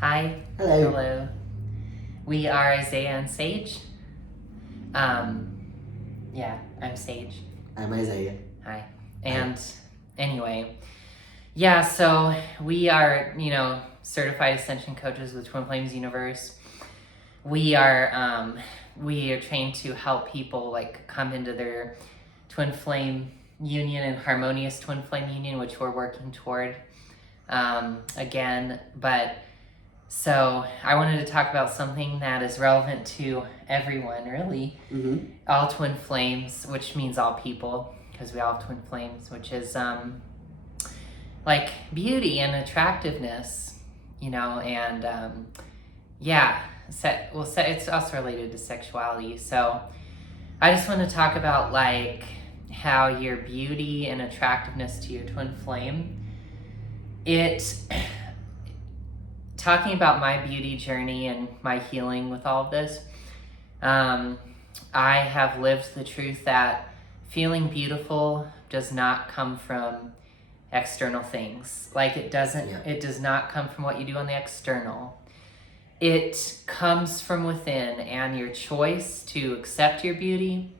Hi. Hello. Hello. We are Isaiah and Sage. Yeah, I'm Sage. I'm Isaiah. Hi. And anyway, yeah, so we are, certified Ascension coaches with Twin Flames Universe. We are trained to help people like come into their twin flame union and harmonious twin flame union, which we're working toward again. But so I wanted to talk about something that is relevant to everyone, really. Mm-hmm. All twin flames, which means all people, because we all have twin flames, which is like beauty and attractiveness, and it's also related to sexuality. So I just want to talk about like how your beauty and attractiveness to your twin flame, talking about my beauty journey and my healing with all of this, I have lived the truth that feeling beautiful does not come from external things. Like it does not come from what you do on the external. It comes from within, and your choice to accept your beauty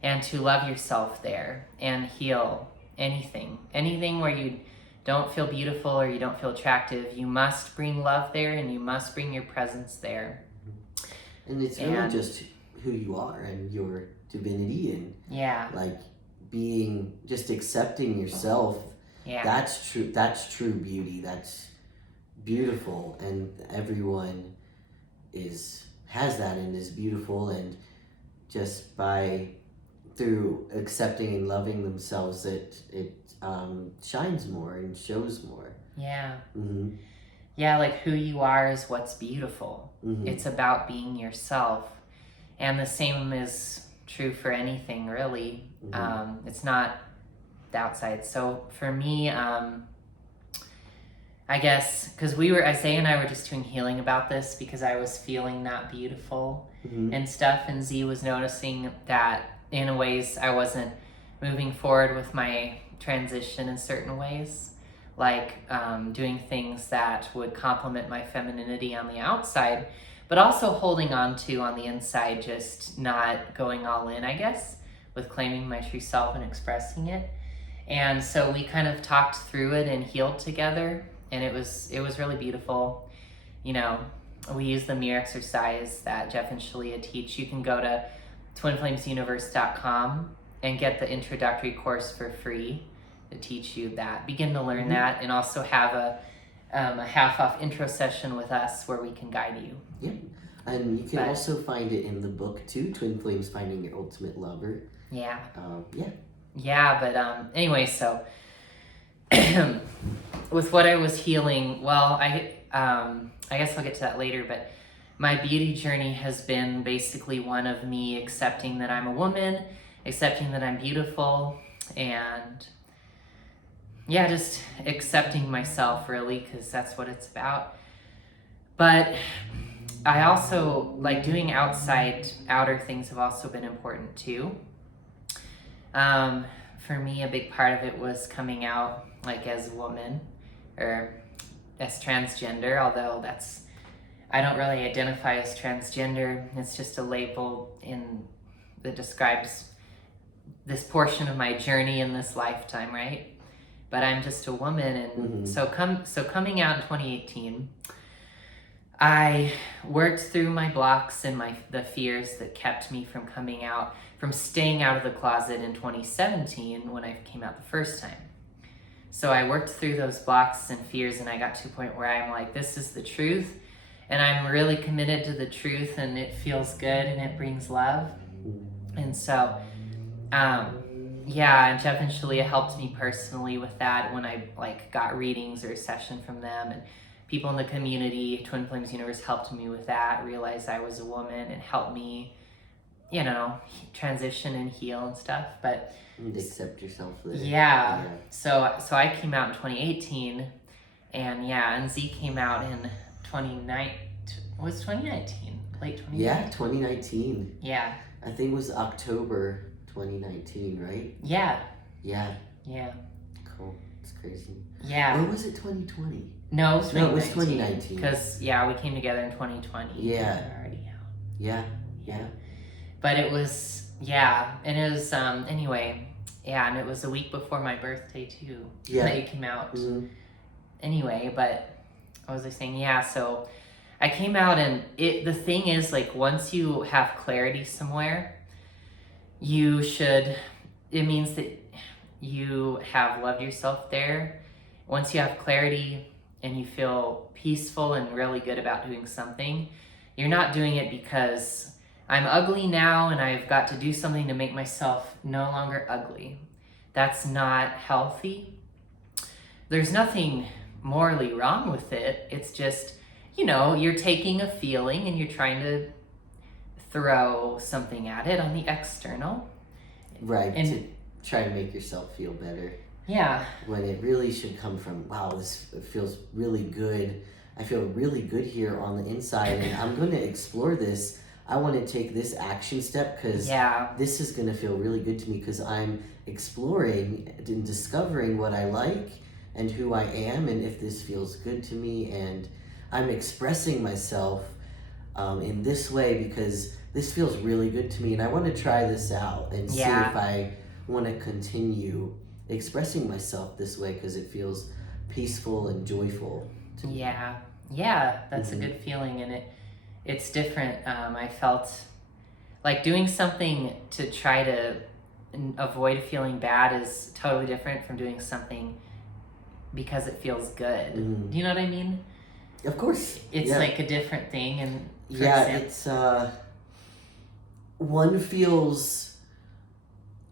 and to love yourself there and heal anything where you don't feel beautiful or you don't feel attractive. You must bring love there, and you must bring your presence there. And it's really just who you are and your divinity, and like being just accepting yourself. Yeah, that's true beauty. That's beautiful, and everyone has that and is beautiful, and just through accepting and loving themselves, it shines more and shows more. Yeah. Mm-hmm. Yeah, like who you are is what's beautiful. Mm-hmm. It's about being yourself. And the same is true for anything, really. Mm-hmm. It's not the outside. So for me, I guess, because Isaiah and I were just doing healing about this because I was feeling not beautiful and stuff. And Z was noticing that in ways I wasn't moving forward with my transition in certain ways, like doing things that would complement my femininity on the outside, but also holding on the inside, just not going all in, I guess, with claiming my true self and expressing it. And so we kind of talked through it and healed together, and it was really beautiful. We use the mirror exercise that Jeff and Shalia teach. You can go to twinflamesuniverse.com and get the introductory course for free to teach you that. Begin to learn that, and also have a half-off intro session with us where we can guide you. Yeah, and you can also find it in the book too, Twin Flames Finding Your Ultimate Lover. Yeah. Yeah, but anyway, so with what I was healing, well, I guess I'll get to that later, but my beauty journey has been basically one of me accepting that I'm a woman, accepting that I'm beautiful, and just accepting myself, really, because that's what it's about. But I also, like, doing outer things have also been important too. For me, a big part of it was coming out, like, as a woman, or as transgender, although I don't really identify as transgender. It's just a label that describes this portion of my journey in this lifetime, right? But I'm just a woman, and so coming out in 2018, I worked through my blocks and the fears that kept me from coming out, from staying out of the closet in 2017 when I came out the first time. So I worked through those blocks and fears, and I got to a point where I'm like, this is the truth, and I'm really committed to the truth, and it feels good, and it brings love. And so, and Jeff and Shalia helped me personally with that when I got readings or a session from them, and people in the community, Twin Flames Universe, helped me with that, realized I was a woman, and helped me, transition and heal and stuff. But and accept yourself there. Yeah. So I came out in 2018, and Z came out in 2019. Was 2019? Late 2019? Yeah, 2019. Yeah. I think it was October 2019, right? Yeah. Yeah. Yeah. Cool. It's crazy. Yeah. Or was it 2020? No, it was 2019. Because, yeah, we came together in 2020. Yeah. We were already out. Yeah. But it was, yeah, and it was, anyway, yeah, and it was a week before my birthday, too. Yeah. That it came out. Mm-hmm. Anyway, but what was I saying? Yeah, so I came out, and the thing is, like, once you have clarity somewhere, it means that you have loved yourself there. Once you have clarity and you feel peaceful and really good about doing something, you're not doing it because I'm ugly now and I've got to do something to make myself no longer ugly. That's not healthy. There's nothing morally wrong with it. It's just, you're taking a feeling and you're trying to throw something at it on the external. Right, and to try to make yourself feel better. Yeah. When it really should come from, wow, this feels really good. I feel really good here on the inside, and I'm going to explore this. I want to take this action step because this is going to feel really good to me because I'm exploring and discovering what I like and who I am and if this feels good to me, and I'm expressing myself in this way because this feels really good to me, and I want to try this out and see if I want to continue expressing myself this way because it feels peaceful and joyful to me. Yeah, that's a good feeling, and it's different. I felt like doing something to try to avoid feeling bad is totally different from doing something because it feels good. Do you know what I mean? Of course. It's like a different thing, and it's one feels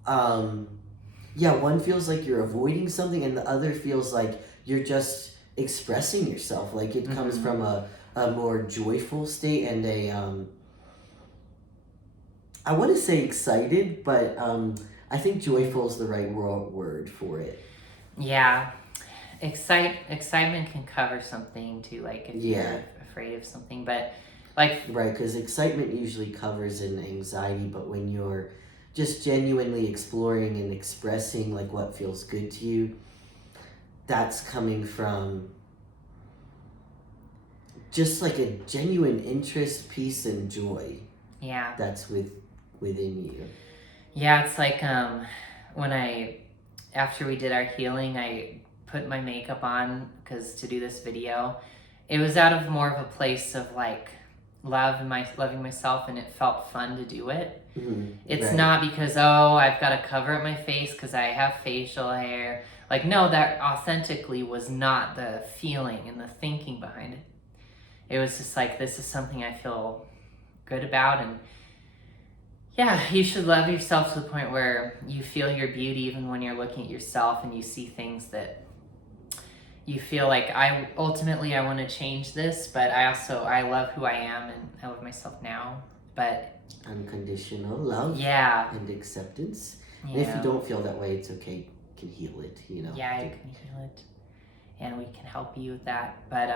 one feels like you're avoiding something, and the other feels like you're just expressing yourself. Like it comes from a more joyful state and I want to say excited, but I think joyful is the right word for it. Yeah. Excitement can cover something too, like if you're afraid of something, but like... Right, because excitement usually covers an anxiety, but when you're just genuinely exploring and expressing like what feels good to you, that's coming from just like a genuine interest, peace, and joy. Yeah. That's within you. Yeah, it's like after we did our healing, I put my makeup on to do this video. It was out of more of a place of like loving myself, and it felt fun to do it. It's not because I've got to cover up my face because I have facial hair. Like, no, that authentically was not the feeling and the thinking behind it. It was just like, this is something I feel good about, and you should love yourself to the point where you feel your beauty even when you're looking at yourself and you see things that you feel like I want to change this, but I love who I am and I love myself now. But unconditional love and acceptance. And if you don't feel that way, it's okay. You can heal it, Yeah, you can heal it. And we can help you with that. But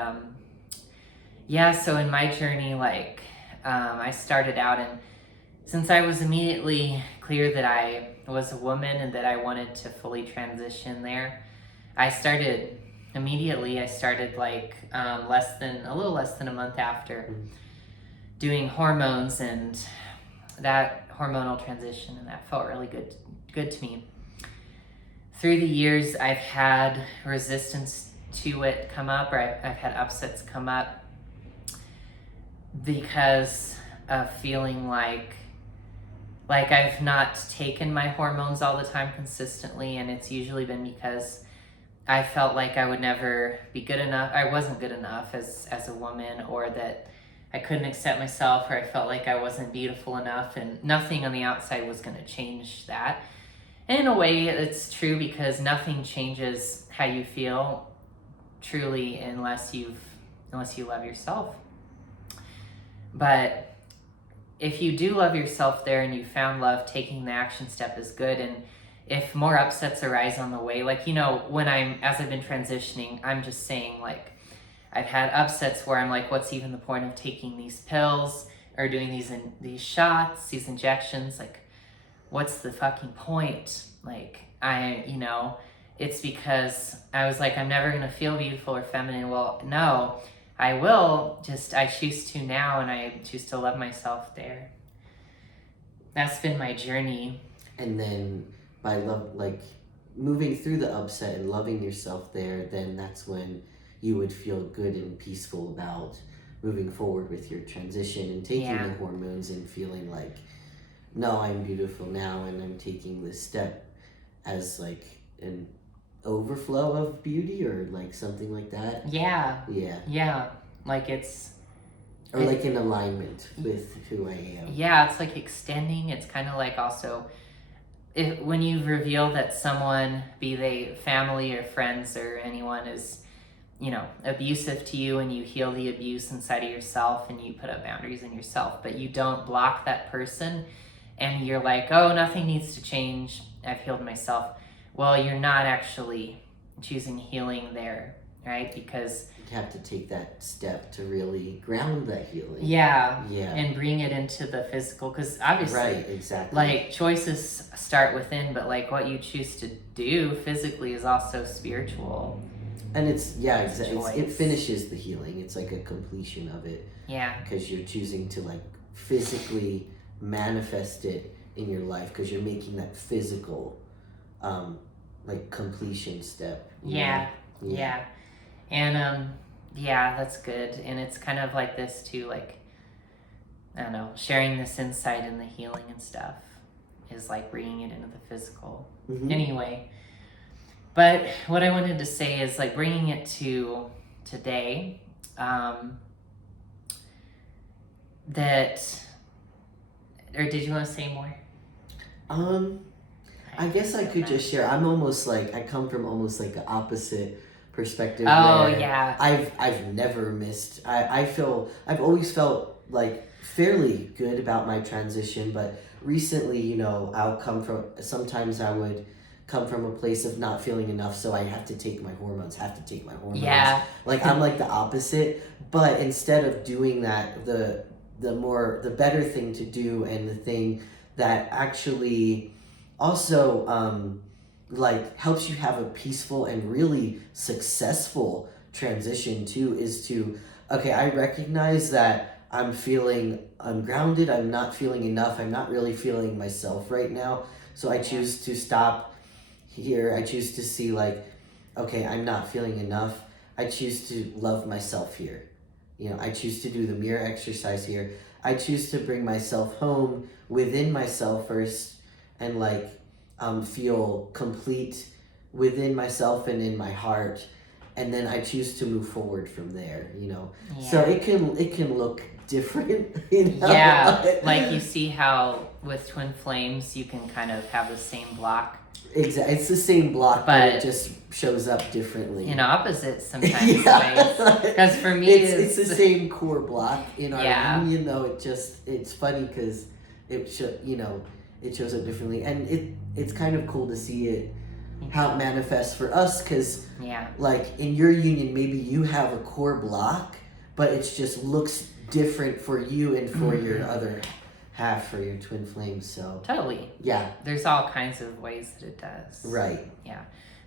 so in my journey, I started out, and since I was immediately clear that I was a woman and that I wanted to fully transition there, I started a little less than a month after doing hormones and that hormonal transition, and that felt really good to me. Through the years, I've had resistance to it come up, or I've had upsets come up because of feeling like I've not taken my hormones all the time consistently, and it's usually been because I felt like I would never be good enough. I wasn't good enough as a woman, or that I couldn't accept myself, or I felt like I wasn't beautiful enough, and nothing on the outside was going to change that. And in a way, it's true, because nothing changes how you feel truly unless you love yourself. But if you do love yourself there and you found love, taking the action step is good. And if more upsets arise on the way, as I've been transitioning, I'm just saying, I've had upsets where I'm like, what's even the point of taking these pills or doing these shots, these it's because I was like, I'm never going to feel beautiful or feminine. Well, no, I will, just I choose to now, and I choose to love myself there. That's been my journey. And then by moving through the upset and loving yourself there, then that's when you would feel good and peaceful about moving forward with your transition and taking the hormones and feeling like, no, I'm beautiful now, and I'm taking this step as like an overflow of beauty, or like something like that. Yeah, like like in alignment with who I am. Yeah, it's like extending. It's kind of like also when you reveal that someone, be they family or friends or anyone, is abusive to you, and you heal the abuse inside of yourself and you put up boundaries in yourself, but you don't block that person, and you're like, oh, nothing needs to change, I've healed myself. Well, you're not actually choosing healing there, right? Because you have to take that step to really ground that healing. Yeah. And bring it into the physical, because obviously, right, exactly. Like choices start within, but like what you choose to do physically is also spiritual. And it finishes the healing. It's like a completion of it. Yeah. Because you're choosing to like physically manifest it in your life, because you're making that physical like completion step. Yeah. And that's good. And it's kind of like this too, like, I don't know, sharing this insight in the healing and stuff is like bringing it into the physical. Anyway, but what I wanted to say is like bringing it to today, or did you want to say more? I guess I could just share. I'm almost like, I come from almost like the opposite perspective. Oh, yeah. I've never missed. I've always felt like fairly good about my transition, but recently, sometimes I would come from a place of not feeling enough, so I have to take my hormones. Yeah. Like I'm like the opposite, but instead of doing that, the better thing to do, and the thing that actually also like helps you have a peaceful and really successful transition too, is to, okay, I recognize that I'm feeling ungrounded, I'm not feeling enough, I'm not really feeling myself right now, so I choose to stop here. I choose to see like, okay, I'm not feeling enough, I choose to love myself here. I choose to do the mirror exercise here. I choose to bring myself home within myself first, and like feel complete within myself and in my heart, and then I choose to move forward from there. So it can look different. Yeah, like you see how with twin flames you can kind of have the same block. Exactly, it's the same block, but it just shows up differently in opposites sometimes ways. Because for me, it's the same core block in our union, though. It's funny because it shows up differently, and it's kind of cool to see it how it manifests for us, because like in your union, maybe you have a core block, but it just looks different for you and for your other half, for your twin flames. So totally, there's all kinds of ways that it does, right?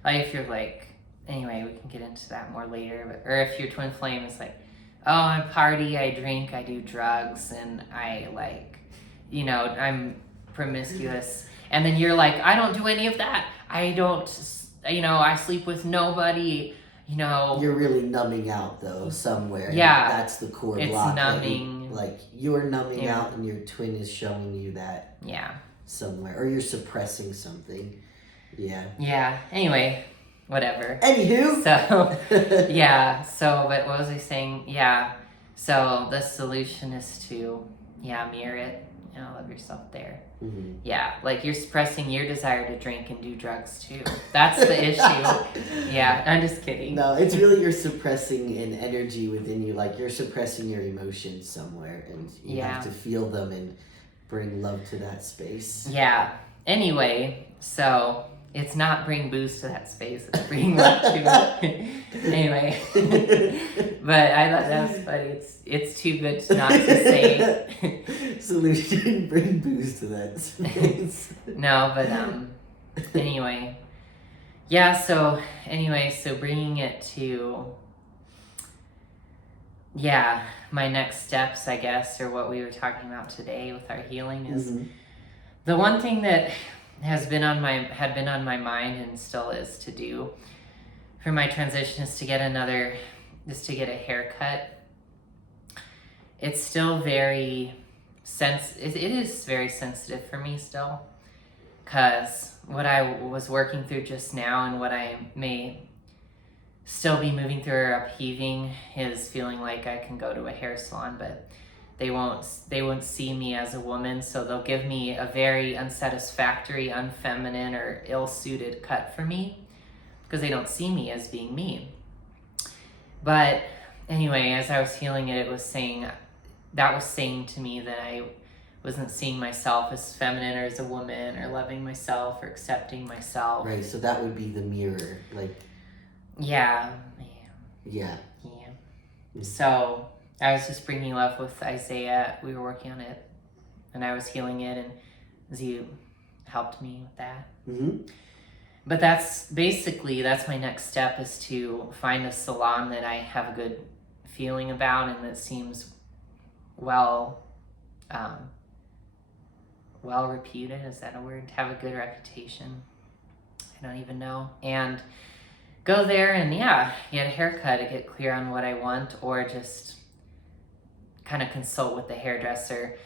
Like if you're like, anyway, we can get into that more later, but or if your twin flame is like, oh, I party, I drink, I do drugs, and I like, I'm promiscuous, and then you're like, I don't do any of that, I don't, I sleep with nobody, You're really numbing out though somewhere. That's the core block. It's numbing. You're numbing out, and your twin is showing you that somewhere, or you're suppressing something. Anyway, whatever. Anywho. So but what was I saying? So the solution is to mirror it. Love yourself there. Like you're suppressing your desire to drink and do drugs too. That's the issue. I'm just kidding. No, it's really you're suppressing an energy within you. Like you're suppressing your emotions somewhere, and you have to feel them and bring love to that space. Anyway, so it's not bring booze to that space, it's bring love to it. Anyway. But I thought that was funny. It's too good not to say. Solution, bring booze to that space. No, but anyway. Yeah, so anyway, so bringing it to, my next steps, I guess, or what we were talking about today with our healing is the one thing that had been on my mind and still is to do for my transition is to get a haircut. It's still it is very sensitive for me still, because what I was working through just now and what I may still be moving through or upheaving is feeling like I can go to a hair salon, but they won't see me as a woman, so they'll give me a very unsatisfactory, unfeminine, or ill-suited cut for me because they don't see me as being me. But anyway, as I was healing it, it was saying to me that I wasn't seeing myself as feminine or as a woman or loving myself or accepting myself. Right, so that would be the mirror, like... Yeah. So I was just bringing love with Isaiah. We were working on it, and I was healing it, and Z helped me with that. But that's my next step, is to find a salon that I have a good feeling about and that seems well reputed. Is that a word? Have a good reputation. I don't even know. And go there and get a haircut to get clear on what I want, or just kind of consult with the hairdresser.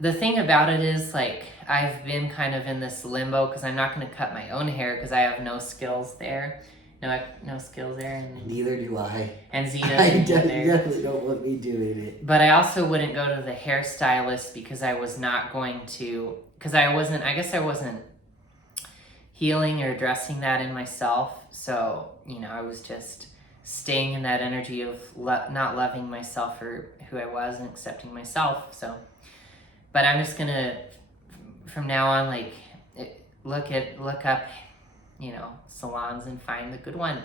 The thing about it is, like, I've been kind of in this limbo because I'm not going to cut my own hair because I have no skills there. No skills there. And neither do I. And Z doesn't definitely don't want me doing it. But I also wouldn't go to the hairstylist because I was not going to, because I wasn't healing or addressing that in myself. So, I was just staying in that energy of not loving myself for who I was and accepting myself. So, but I'm just gonna, from now on, like, look up, salons and find the good one.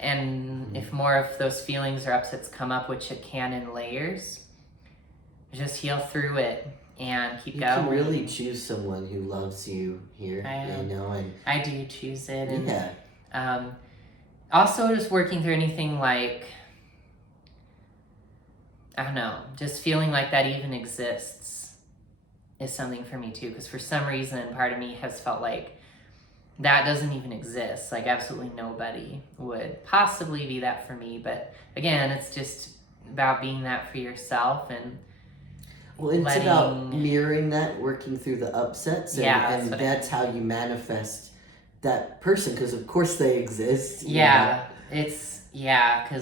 And if more of those feelings or upsets come up, which it can in layers, just heal through it and keep going. You can really choose someone who loves you here, and I do choose it. And also just working through anything like, I don't know, just feeling like that even exists is something for me too, because for some reason part of me has felt like that doesn't even exist. Like, absolutely nobody would possibly be that for me. But again, it's just about being that for yourself. And it's about mirroring that, working through the upsets, and that's how you manifest that person, because of course they exist. Because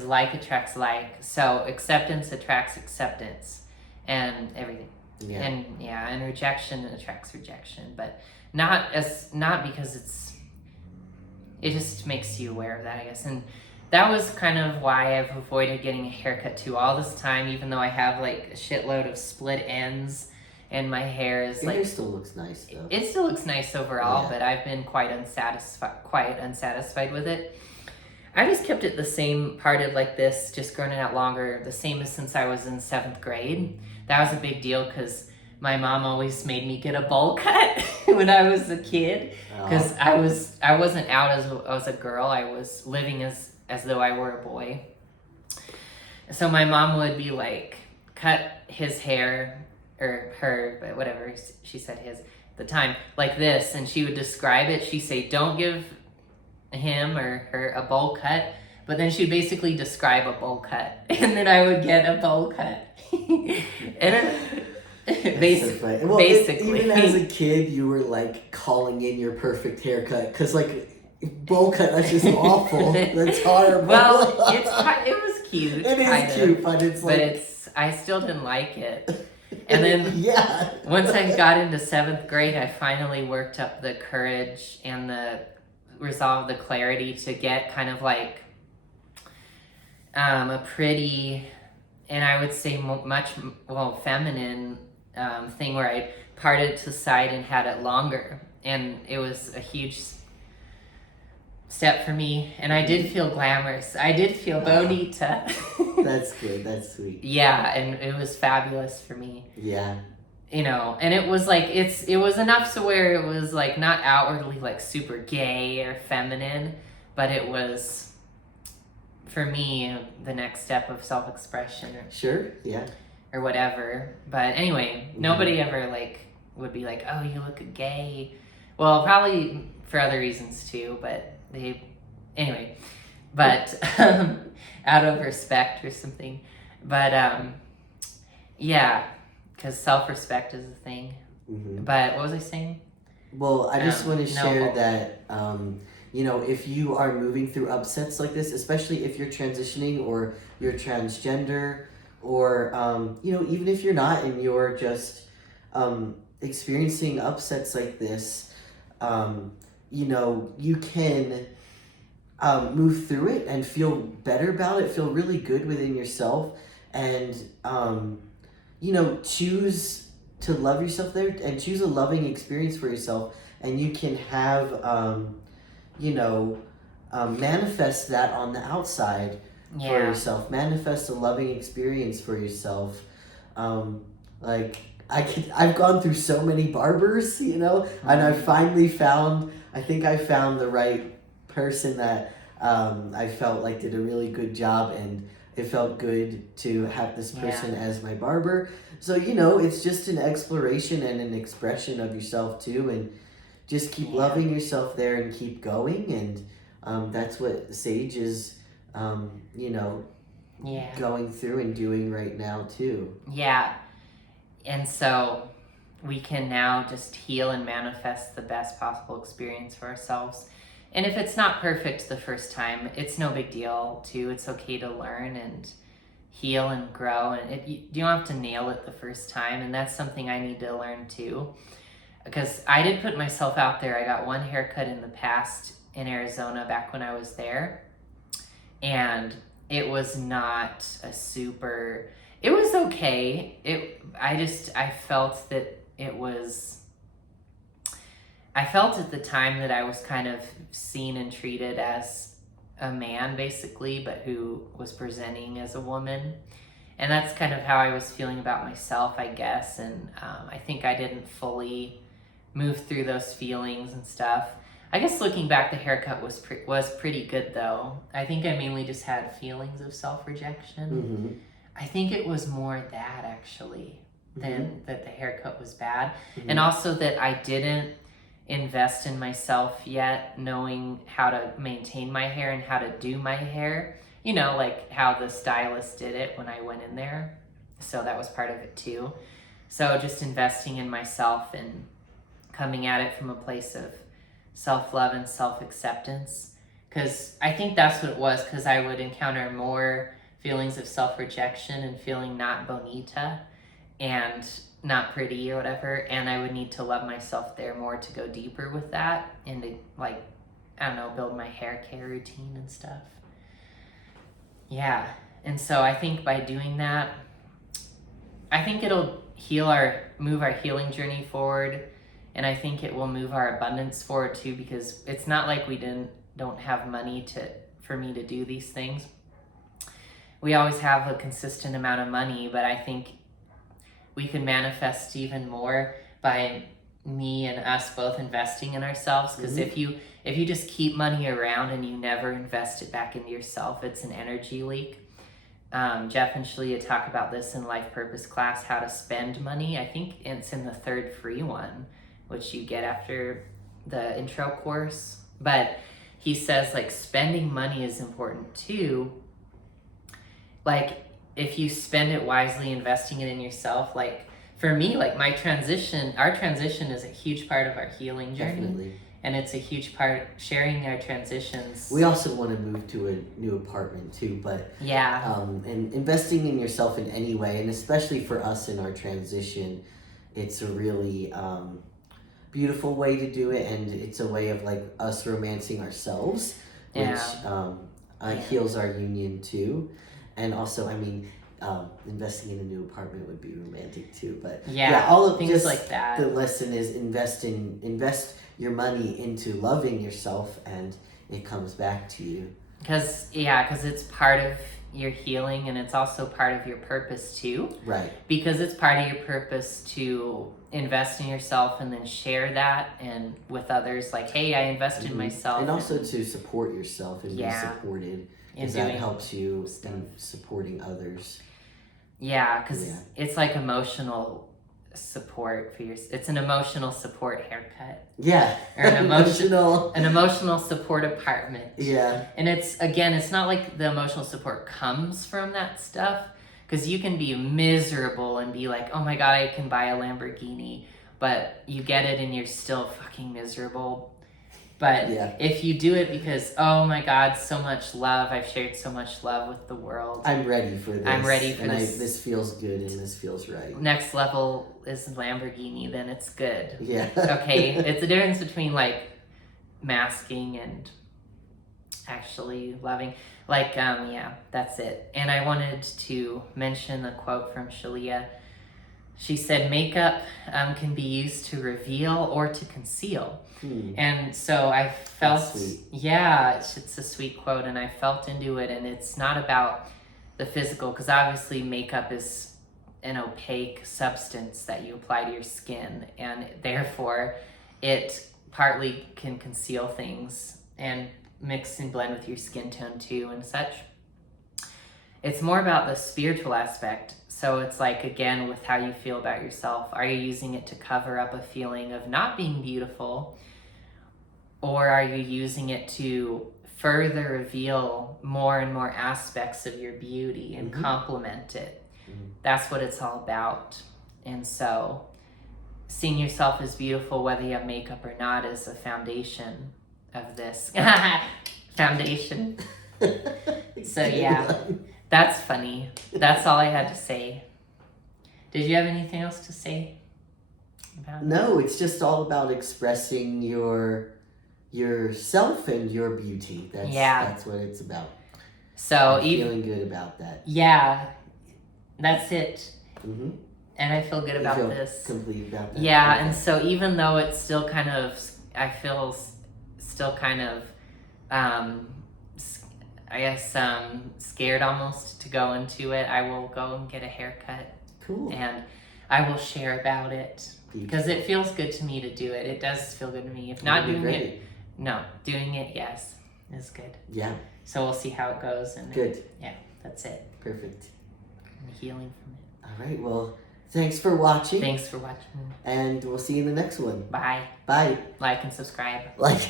like attracts like. So acceptance attracts acceptance and everything. And rejection attracts rejection, but not because it just makes you aware of that, I guess. And that was kind of why I've avoided getting a haircut too all this time, even though I have like a shitload of split ends and my hair is like... Your hair still looks nice though. It still looks nice overall, but I've been quite unsatisfied with it. I just kept it the same, parted like this, just grown it out longer, the same as since I was in 7th grade. That was a big deal because my mom always made me get a bowl cut when I was a kid, because I wasn't out as a girl. I was living as though I were a boy. So my mom would be like, cut his hair, or her, but whatever, she said his at the time, like this, and she would describe it. She'd say, don't give him or her a bowl cut, but then she'd basically describe a bowl cut, and then I would get a bowl cut. And basically, even as a kid, you were like calling in your perfect haircut, because like, bowl cut, that's just awful. That's horrible. Well, it was cute. It is cute, but it's like... But I still didn't like it. And then once I got into 7th grade, I finally worked up the courage and the resolve, the clarity to get kind of like a pretty, and I would say feminine thing where I parted it to the side and had it longer. And it was a huge step for me, and I did feel glamorous. I did feel bonita. That's good. That's sweet. Yeah, and it was fabulous for me. Yeah. And it was like, it was enough to where it was like not outwardly like super gay or feminine, but it was, for me, the next step of self-expression. Sure, yeah. Or whatever. But anyway, nobody ever like would be like, oh, you look gay. Well, probably for other reasons too, but but out of respect or something. But yeah, because self-respect is a thing. But what was I saying? Well, I just want to share that, if you are moving through upsets like this, especially if you're transitioning or you're transgender, or, even if you're not and you're just experiencing upsets like this, you can move through it and feel better about it, feel really good within yourself, and, choose to love yourself there and choose a loving experience for yourself. And you can have, manifest that on the outside for yourself. Manifest a loving experience for yourself. I've gone through so many barbers, and I finally found the right person that I felt like did a really good job, and it felt good to have this person as my barber. So, it's just an exploration and an expression of yourself too, and just keep loving yourself there and keep going. And that's what Sage is, going through and doing right now too. Yeah. And so we can now just heal and manifest the best possible experience for ourselves. And if it's not perfect the first time, it's no big deal too. It's okay to learn and heal and grow. And you don't have to nail it the first time. And that's something I need to learn too. Because I did put myself out there. I got one haircut in the past in Arizona back when I was there. And it was not a super... It was okay. I felt that it was... I felt at the time that I was kind of seen and treated as a man, basically, but who was presenting as a woman. And that's kind of how I was feeling about myself, I guess. And I think I didn't fully move through those feelings and stuff. I guess looking back, the haircut was pretty good, though. I think I mainly just had feelings of self-rejection. Mm-hmm. I think it was more that, actually, than that the haircut was bad. Mm-hmm. And also that I didn't invest in myself yet, knowing how to maintain my hair and how to do my hair, like how the stylist did it when I went in there. So that was part of it too. So just investing in myself and coming at it from a place of self-love and self-acceptance, because I think that's what it was, because I would encounter more feelings of self-rejection and feeling not bonita and not pretty or whatever, and I would need to love myself there more to go deeper with that and to, build my hair care routine and stuff. Yeah, and so I think by doing that, I think it'll move our healing journey forward, and I think it will move our abundance forward too, because it's not like we don't have money for me to do these things. We always have a consistent amount of money, but I think we can manifest even more by me and us both investing in ourselves. Because if you just keep money around and you never invest it back into yourself, it's an energy leak. Jeff and Shalia talk about this in Life Purpose class, how to spend money. I think it's in the third free one, which you get after the intro course. But he says spending money is important too. If you spend it wisely, investing it in yourself, for me, our transition is a huge part of our healing journey. Definitely. And it's a huge part, sharing our transitions. We also want to move to a new apartment too, but and investing in yourself in any way, and especially for us in our transition, it's a really beautiful way to do it, and it's a way of us romancing ourselves, which heals our union too. And also, investing in a new apartment would be romantic too. But all of things like that. The lesson is invest your money into loving yourself, and it comes back to you. Because it's part of your healing, and it's also part of your purpose too. Right. Because it's part of your purpose to invest in yourself and then share that and with others, like, hey, I invested in myself. And also to support yourself and be supported, because that helps you in supporting others. Yeah, because it's like emotional support for your. It's an emotional support haircut. Yeah. Or an emotional support apartment. Yeah. And it's not like the emotional support comes from that stuff, because you can be miserable and be like, oh my God, I can buy a Lamborghini, but you get it and you're still fucking miserable. But if you do it because, oh my God, so much love, I've shared so much love with the world. I'm ready for this. I'm ready for this. This feels good and this feels right. Next level is Lamborghini, then it's good. Yeah. Okay, it's a difference between like masking and actually loving. Like, that's it. And I wanted to mention the quote from Shalia. She said, makeup can be used to reveal or to conceal. And so I felt, it's a sweet quote, and I felt into it. And it's not about the physical, because obviously makeup is an opaque substance that you apply to your skin, and therefore it partly can conceal things and mix and blend with your skin tone too and such. It's more about the spiritual aspect. So it's like, again, with how you feel about yourself. Are you using it to cover up a feeling of not being beautiful? Or are you using it to further reveal more and more aspects of your beauty and complement it? That's what it's all about. And so seeing yourself as beautiful, whether you have makeup or not, is a foundation of this. Foundation. So that's funny. That's all I had to say. Did you have anything else to say about it? No, it's just all about expressing yourself and your beauty. That's what it's about. So feeling good about that. Yeah, that's it. And I feel good about this. Complete about that. Yeah, and so even though it's still kind of, I feel still kind of, scared almost to go into it, I will go and get a haircut. Cool. And I will share about it, because it feels good to me to do it. It does feel good to me. If not doing it, doing it, yes, is good. Yeah. So we'll see how it goes. And good. That's it. Perfect. And healing from it. All right. Well, thanks for watching. Thanks for watching. And we'll see you in the next one. Bye. Bye. Like and subscribe. Like.